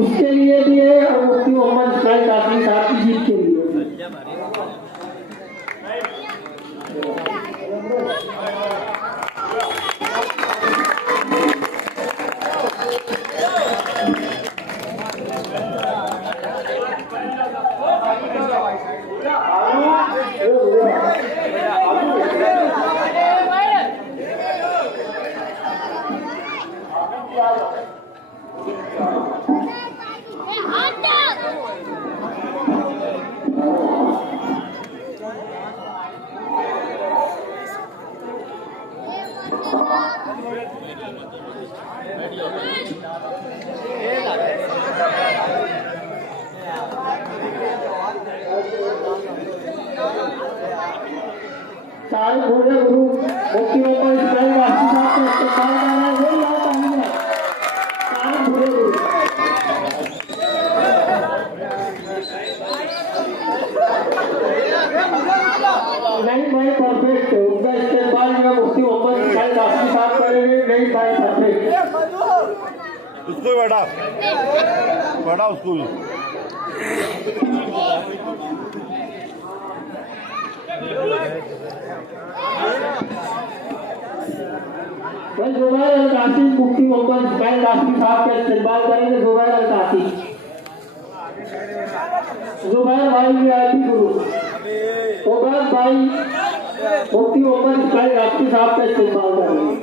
उसके लिए भी है और मुफ्ती मोहम्मद इस्माइल कासमी साहब की जीत के लिए। सारे बूढ़े गुरु मुफ्ती मोहम्मद इस्माइल कासमी साहब के इस्तेमाल कर रहे हैं। सारे बूढ़े गुरु नहीं भाई परफेक्ट उनका इस्तेमाल जो मुफ्ती मोहम्मद इस्माइल कासमी साहब करेंगे। नहीं भाई परफेक्ट उसको बैठा उसको भाई जुबैर अल कासी मुफ्ती मोहम्मद इस्माइल कासमी साहब का इस्तेमाल करेंगे। जुबैर अल कासी जुबैर भाई वीआईपी गुरु उबैद भाई मुफ्ती मोहम्मद इस्माइल कासमी साहब का इस्तेमाल करेंगे।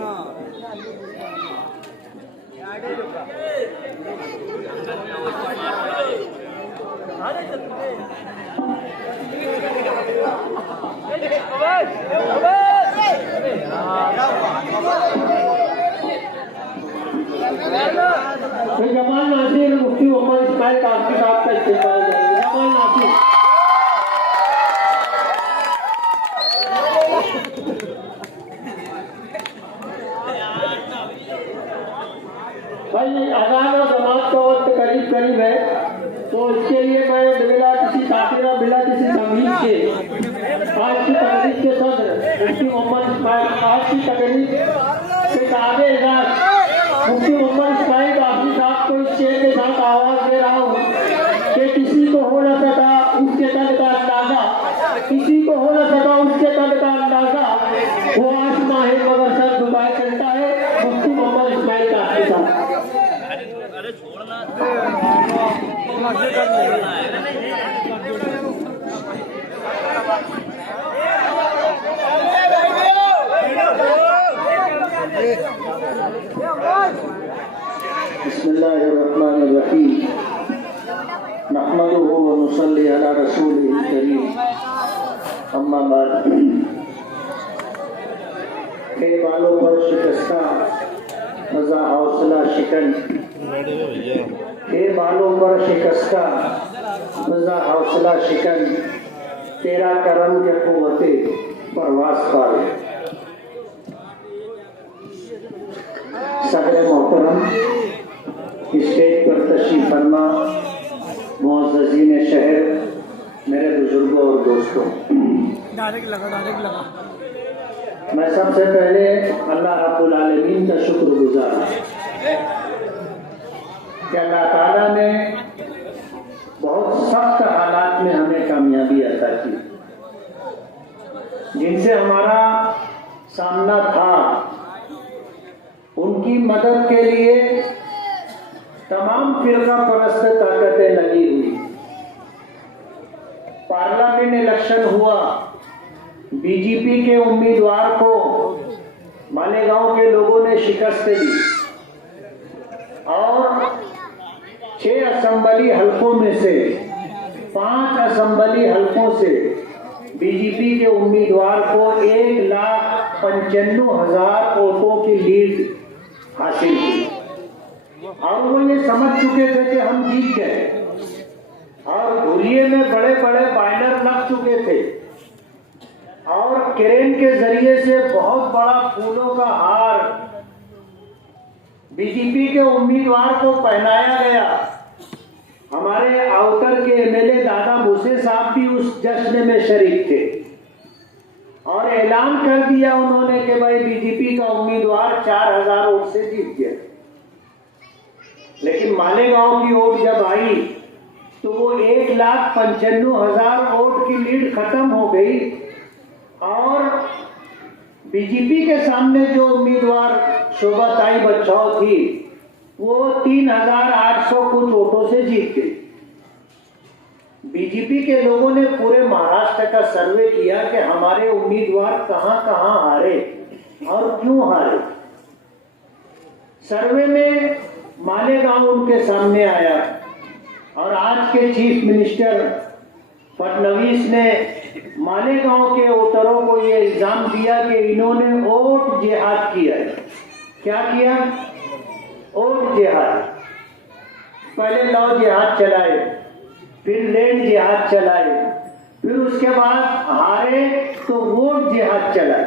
जमाल नासिर मुफ्ती मोहम्मद इस्माइल कासमी साहब का इस्तेमाल करेंगे। जमाल नासिर भाई अजान और जमात का वक्त करीब करीब है, तो इसके लिए मैं बिला किसी ताकीरा बिला किसी तमीज के आज की तकरीब के सदर मुफ्ती मोहम्मद इस्माइल आज की तकरीब के ताबे मुफ्ती मोहम्मद इस्माइल कासमी साहब को इस शेर के साथ आवाज दे रहा हूँ कि किसी को हो न सका उसके कद का अंदाजा, किसी को हो न सका उसके कद का अंदाजा, वो आसमां है मगर सर दुबाई करता है। मुफ्ती मोहम्मद इस्माइल कासमी साहब बिस्मिल्लाहिर्रहमानिर्रहीम नहमदुहु व नुसल्ली अला रसूलिल करीम अम्मा बाद। हे बालों पर शिकस्ता मज़ा हौसला शिकन, हे बालों पर शिकस्ता मज़ा हौसला शिकन, तेरा करम के कुव्वते परवास पाए। सदर मोहतरम स्टेज पर तशरीफ फरमा, मुअज़्ज़ज़ीन शहर, मेरे बुजुर्गों और दोस्तों, डायरेक्ट लगा मैं सबसे पहले अल्लाह रब्बुल आलमीन का शुक्रगुजार कि अल्लाह ताला ने बहुत सख्त हालात में हमें कामयाबी अता की। जिनसे हमारा सामना था उनकी मदद के लिए तमाम फिरका परस्त ताकतें लगी हुई। पार्लियामेंट इलेक्शन हुआ, बीजेपी के उम्मीदवार को मालेगांव के लोगों ने शिकस्त दी और 6 असेंबली हलकों में से 5 असेंबली हलकों से बीजेपी के उम्मीदवार को 1,95,000 वोटों की लीड हासिल की। और वो ये समझ चुके थे कि हम जीत गए और धुलिये में बड़े बड़े बाइनर लग चुके थे और क्रेन के जरिए से बहुत बड़ा फूलों का हार बीजेपी के उम्मीदवार को पहनाया गया। हमारे अवतर के एमएलए दादा भूसे साहब भी उस जश्न में शरीक थे और ऐलान कर दिया उन्होंने कि भाई बीजेपी का उम्मीदवार 4,000 वोट से जीत गया। लेकिन मालेगांव की वोट जब आई तो वो 1,95,000 वोट की लीड खत्म हो गई और बीजेपी के सामने जो उम्मीदवार शोभाताई बच्चाओ थी वो 3,800 कुछ वोटों से जीत गई। बीजेपी के लोगों ने पूरे महाराष्ट्र का सर्वे किया कि हमारे उम्मीदवार कहां कहां हारे और क्यों हारे। सर्वे में मालेगांव उनके सामने आया और आज के चीफ मिनिस्टर फडणवीस ने मालेगांव के वोटरों को ये इल्जाम दिया कि इन्होंने वोट जिहाद किया है। क्या किया? वोट जिहाद। पहले लव जिहाद चलाए, फिर लैंड जिहाद चलाए, फिर उसके बाद हारे तो वोट जिहाद चलाए।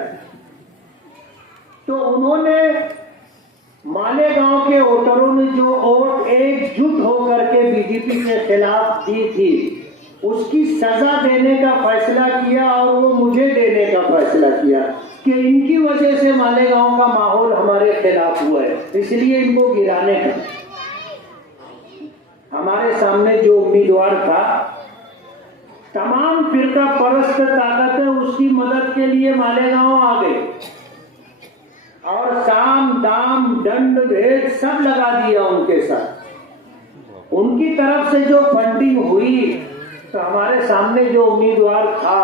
तो उन्होंने मालेगांव के वोटरों ने जो वोट एकजुट होकर के बीजेपी के खिलाफ दी थी उसकी सजा देने का फैसला किया और वो मुझे देने का फैसला किया कि इनकी वजह से मालेगांव का माहौल हमारे खिलाफ हुआ है, इसलिए इनको गिराने का। हमारे सामने जो उम्मीदवार था तमाम फिरका परस्त ताकतें उसकी मदद के लिए मालेगांव आ गए और साम दाम दंड भेद सब लगा दिया उनके साथ। उनकी तरफ से जो फंडिंग हुई तो हमारे सामने जो उम्मीदवार था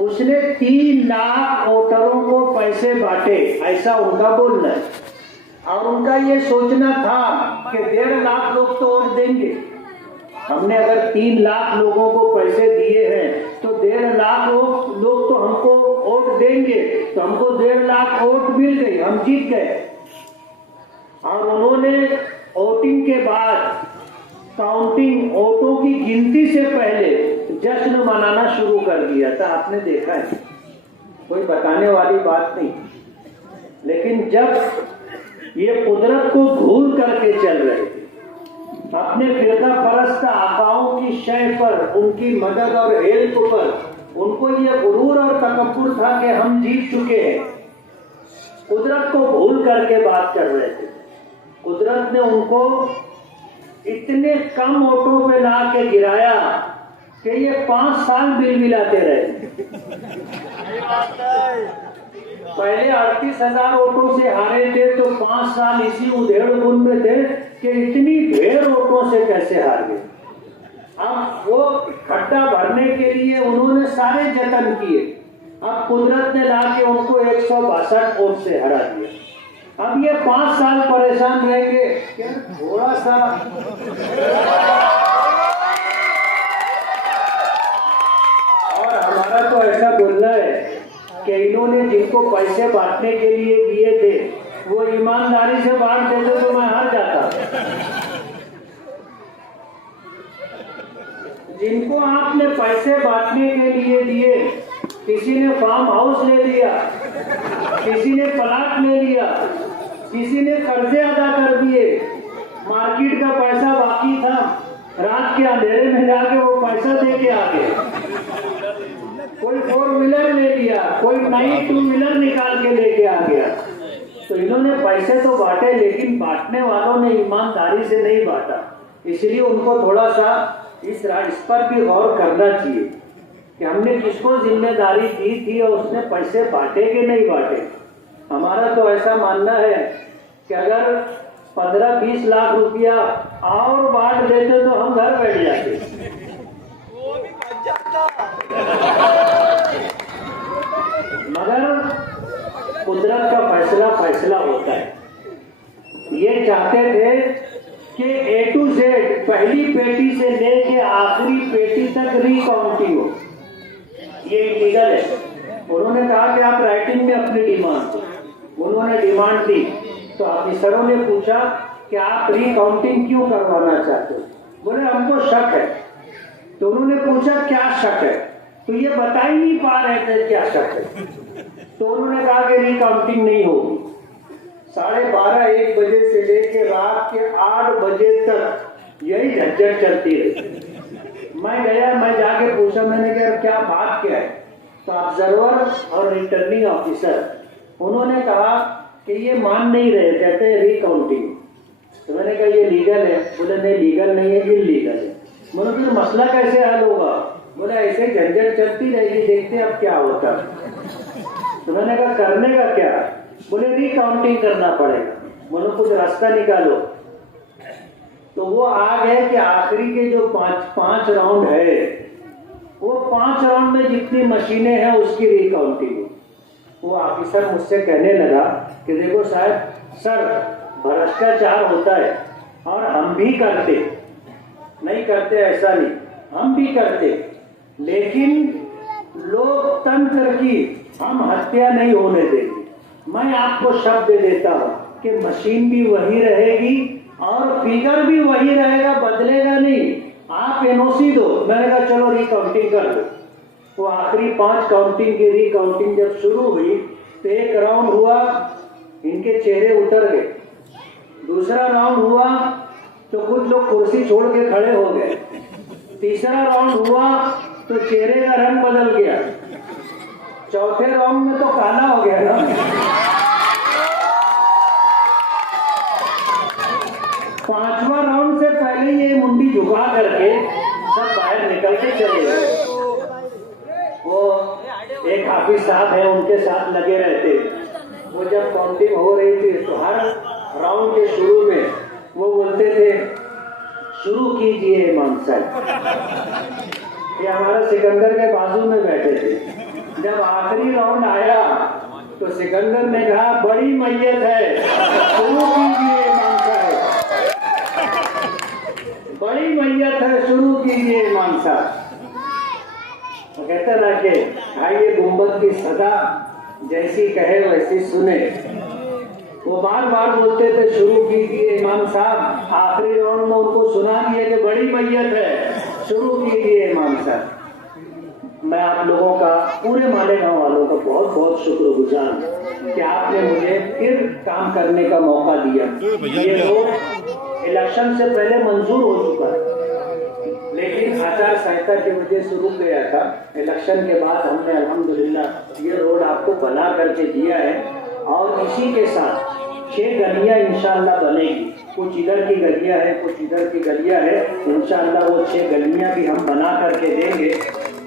उसने 3 लाख वोटरों को पैसे बांटे, ऐसा उनका बोलना है। और उनका ये सोचना था कि 1.5 लाख लोग तो वोट देंगे। हमने अगर 3 लाख लोगों को पैसे दिए हैं तो 1.5 लाख लोग तो हमको वोट देंगे, तो हमको 1.5 लाख वोट मिल गई, हम जीत गए। और उन्होंने वोटिंग के बाद काउंटिंग वोटों की गिनती से पहले जश्न मनाना शुरू कर दिया था। आपने देखा है, कोई बताने वाली बात नहीं। लेकिन जब ये कुदरत को भूल करके चल रहे थे, अपने फिरका परस्त आकाओं की शय पर, उनकी मदद और हेल्प पर उनको ये गुरूर और तकब्बुर था कि हम जीत चुके हैं, कुदरत को भूल करके बात कर रहे थे। कुदरत ने उनको इतने कम वोटों पे ला के गिराया कि ये 5 साल बिलबिलाते रहे। पहले 38,000 वोटों से हारे थे तो 5 साल इसी उधेड़-बुन में थे कि इतनी ढेर वोटों से कैसे हार गए। अब वो खड्डा भरने के लिए उन्होंने सारे जतन किए। अब कुदरत ने ला के उनको 162 वोट से हरा दिया। अब ये 5 साल परेशान रहेंगे क्या? थोड़ा सा और हमारा तो ऐसा बोलना है कि इन्होंने जिनको पैसे बांटने के लिए दिए थे वो ईमानदारी से बांट देते तो मैं हार जाता। जिनको आपने पैसे बांटने के लिए दिए, किसी ने फार्म हाउस ले लिया, किसी ने प्लाट ले लिया, किसी ने कर्जे अदा कर दिए, मार्केट का पैसा बाकी था, रात के अंधेरे में जाके वो पैसा दे के आ गए। कोई 4 व्हीलर ले लिया, कोई नई 2 व्हीलर निकाल के लेके आ गया। तो इन्होंने पैसे तो बांटे, लेकिन बांटने वालों ने ईमानदारी से नहीं बांटा। इसलिए उनको थोड़ा सा इस पर भी गौर करना चाहिए कि हमने किसको जिम्मेदारी दी थी और उसने पैसे बांटे कि नहीं बांटे। हमारा तो ऐसा मानना है कि अगर 15-20 लाख रुपया और बांट देते तो हम घर बैठ जाते। मगर कुदरत का फैसला होता है। ये चाहते थे कि A to Z पहली पेटी से लेके आखिरी पेटी तक रिकाउंटिंग हो। ये इलीगल है। उन्होंने कहा कि आप राइटिंग में अपनी डिमांड दो। उन्होंने डिमांड दी तो ऑफिसरों ने पूछा कि आप रिकाउंटिंग क्यों करवाना चाहते हो? बोले हमको शक है। तो उन्होंने पूछा क्या शक है? तो ये बता ही नहीं पा रहे थे क्या शक है। तो उन्होंने कहा कि रिकाउंटिंग नहीं होगी। 12:30-1 बजे से लेकर रात के 8 बजे तक यही झंझट चलती रही। मैं जाके पूछा, मैंने कहा क्या बात क्या है? तो ऑब्जर्वर और रिटर्निंग ऑफिसर उन्होंने कहा कि ये मान नहीं रहे, कहते हैं रिकाउंटिंग। तो मैंने कहा ये लीगल है। बोले नहीं लीगल नहीं है, इलीगल है। मैंने फिर मसला कैसे हल होगा? बोला ऐसे झंझट चलती रहेगी, देखते हैं अब क्या होता है। तो मैंने कहा करने का क्या? बोले रिकाउंटिंग करना पड़ेगा। बोलो कुछ रास्ता निकालो। तो वो आ गए कि आखिरी के जो पांच राउंड है, वो 5 राउंड में जितनी मशीनें हैं उसकी रिकाउंटिंग। वो ऑफिसर मुझसे कहने लगा कि देखो साहब, सर भ्रष्टाचार होता है और हम भी करते, नहीं करते ऐसा नहीं, हम भी करते, लेकिन लोकतंत्र की हम हत्या नहीं होने देंगे। मैं आपको शब्द दे देता हूँ कि मशीन भी वही रहेगी और फिगर भी वही रहेगा, बदलेगा नहीं। आप एनओसी दो। मैंने कहा चलो रिकाउंटिंग कर दो। वो आखिरी 5 काउंटिंग की रिकाउंटिंग जब शुरू हुई तो एक राउंड हुआ, इनके चेहरे उतर गए। दूसरा राउंड हुआ तो कुछ लोग कुर्सी छोड़ के खड़े हो गए। तीसरा राउंड हुआ तो चेहरे का रंग बदल गया। चौथे राउंड में तो काला हो गया ना। पांचवा राउंड से पहले ये मुंडी झुका करके सब बाहर निकल के चले गए। वो एक हाफिज साहब है, उनके साथ लगे रहते। वो जब काउंटिंग हो रही थी तो हर राउंड के शुरू में वो बोलते थे शुरू कीजिए इमाम साहब। ये हमारा सिकंदर के बाजू में बैठे थे। जब आखिरी राउंड आया तो सिकंदर ने कहा बड़ी मैयत है, शुरू कीजिए इमाम साहब, बड़ी मैयत है, शुरू कीजिए इमाम साहब। तो कहते ना कि भाई ये गुंबद की सदा जैसी कहे वैसी सुने। वो बार बार बोलते थे शुरू कीजिए इमाम साहब। आखिरी राउंड में उनको सुना दिया कि बड़ी मैयत है, शुरू कीजिए इमाम साहब। मैं आप लोगों का, पूरे मालेगांव वालों का बहुत बहुत शुक्रगुजार हूँ कि आपने मुझे फिर काम करने का मौका दिया। ये रोड इलेक्शन से पहले मंजूर हो चुका है, लेकिन आचार संहिता की वजह से रुक गया था। इलेक्शन के बाद हमने अल्हम्दुलिल्लाह ये रोड आपको बना करके दिया है और इसी के साथ 6 गलियां इंशाअल्लाह बनेगी। कुछ इधर की गलियां है, कुछ इधर की गलियां है। इंशाअल्लाह वो 6 गलियां भी हम बना करके देंगे।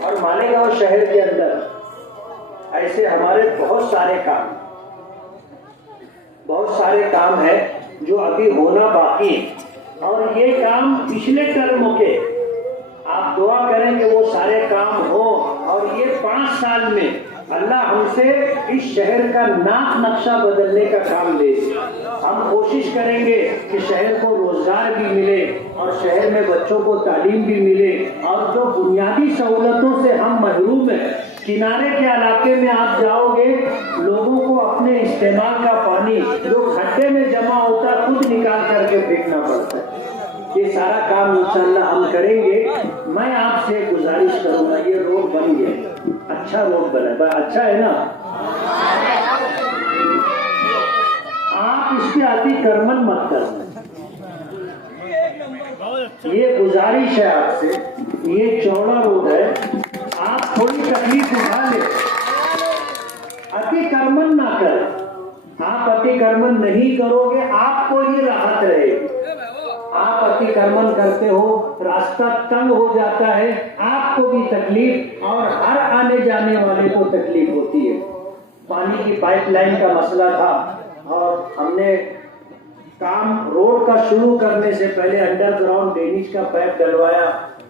और मालेगांव शहर के अंदर ऐसे हमारे बहुत सारे काम है जो अभी होना बाकी है। और ये काम पिछले टर्म के, आप दुआ करें कि वो सारे काम हो और ये 5 साल में अल्लाह हमसे इस शहर का नाक नक्शा बदलने का काम ले। हम कोशिश करेंगे कि शहर को रोजगार भी मिले और शहर में बच्चों को तालीम भी मिले। और जो बुनियादी सहूलतों से हम महरूम हैं, किनारे के इलाके में आप जाओगे, लोगों को अपने इस्तेमाल का पानी जो खड्डे में जमा होता है खुद निकाल करके फेंकना पड़ता है। ये सारा काम इंशाअल्लाह हम करेंगे। मैं आपसे गुजारिश करूंगा, ये रोड बन गया, अच्छा रोड बना, अच्छा है ना? आप इसके अतिक्रमण मत करना। ये गुजारिश है आपसे, ये चौड़ा रोड है, आप थोड़ी तकलीफ उठा ले, अतिक्रमण ना करें। आप अतिक्रमण नहीं करोगे, आपको ये राहत रहेगी। आप अतिक्रमण करते हो, रास्ता तंग हो जाता है, आपको भी तकलीफ और हर आने जाने वाले को तकलीफ होती है। पानी की पाइपलाइन का मसला था और हमने काम रोड का शुरू करने से पहले अंडरग्राउंड ड्रेनेज का पाइप डलवाया,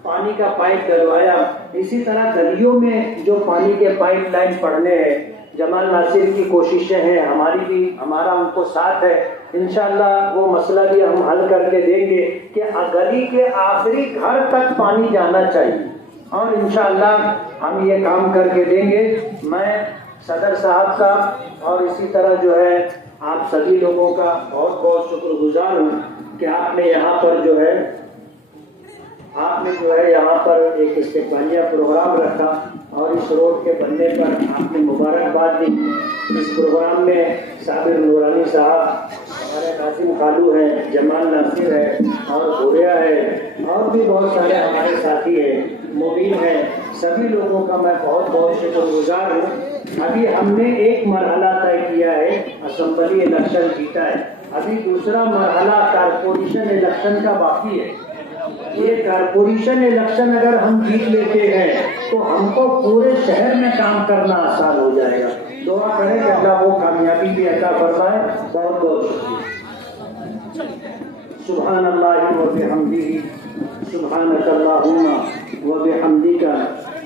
पानी का पाइप डलवाया। इसी तरह गलियों में जो पानी के पाइपलाइन पड़ने हैं, जमाल नासिर की कोशिशें हैं, हमारी भी, हमारा उनको साथ है। इंशाअल्लाह वो मसला भी हम हल करके देंगे कि गली के आखिरी घर तक पानी जाना चाहिए और इंशाअल्लाह हम ये काम करके देंगे। मैं सदर साहब का और इसी तरह जो है आप सभी लोगों का बहुत बहुत शुक्रगुजार हूँ कि आपने यहाँ पर जो है यहाँ पर एक इस्तेक़बालिया प्रोग्राम रखा और इस रोड के बनने पर आपने मुबारकबाद दी। इस प्रोग्राम में साबिर नूरानी साहब, हमारे कासिम खालू हैं, जमाल नासिर है और भूरिया है और भी बहुत सारे हमारे साथी हैं, मुबीन हैं। सभी लोगों का मैं बहुत बहुत शुक्रगुजार हूँ। अभी हमने एक मरहला तय किया है, असेंबली इलेक्शन जीता है। अभी दूसरा मरहला कारपोरेशन इलेक्शन का बाकी है। ये कारपोरेशन इलेक्शन अगर हम जीत लेते हैं तो हमको पूरे शहर में काम करना आसान हो जाएगा। दुआ करें कि अल्लाह वो कामयाबी भी अता फरमाए। बहुत बहुत शुक्रिया। सुभान अल्लाह व बिहम्दिही सुभानक अल्लाहुम्मा व बिहम्दिका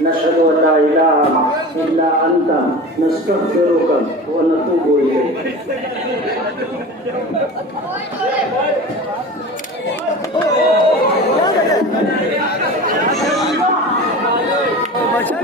नशहदु अल्ला इलाहा इल्ला अंता नस्तगफिरुका व नतूबु इलैक। बचा